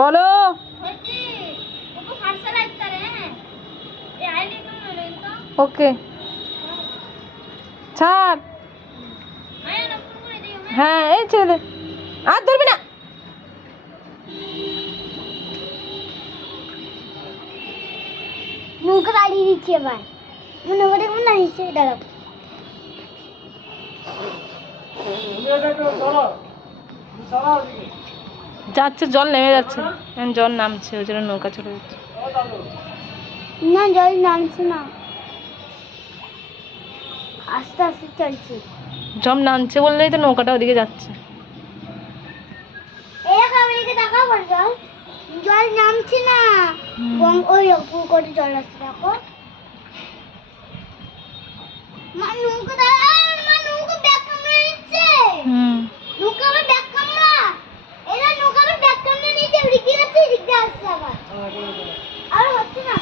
বলো ওকে ছাড়। হ্যাঁ এই ছেলে আর ধরবি না। নৌকা দাঁড়িয়ে দিচ্ছি এবার মনে করে মনে হিসে দাঁড়াবো। যাচ্ছে জল নেমে যাচ্ছে, জল নামছে ওই জন্য নৌকা চলে যাচ্ছে। না জল নামছে না, আস্তে আস্তে চলছে। জল নামছে বললেই তো নৌকাটা ওদিকে যাচ্ছে। জল জল নামছে না, ওই উপর করে জল আসছে দেখো। মা নৌকা মা নৌকা ব্যাক ক্যামেরা নিচ্ছে। নৌকা আবার ব্যাক ক্যামেরা, এরা নৌকা আবার ব্যাক ক্যামেরা নিচ্ছে, এদিকে যাচ্ছে এদিকে আসছে আবার। আর হচ্ছে না।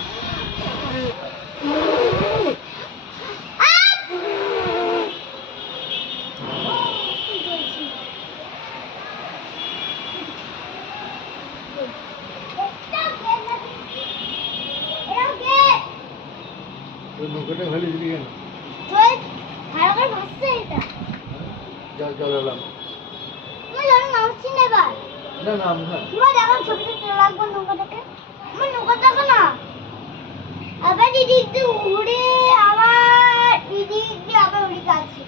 নৌকাটা ভালো দিবি কেন? ভালো করে ভাসছে এটা। জল জল এলাম তুমি জল নামছি না এবার। না নাম না তোমার এখন ছোট ছোট লাগবে নৌকাটাকে। আমার নৌকাটাকে না আবার দিদি একটু ঘুরে আবার দিদি আবার উড়ে যাচ্ছে।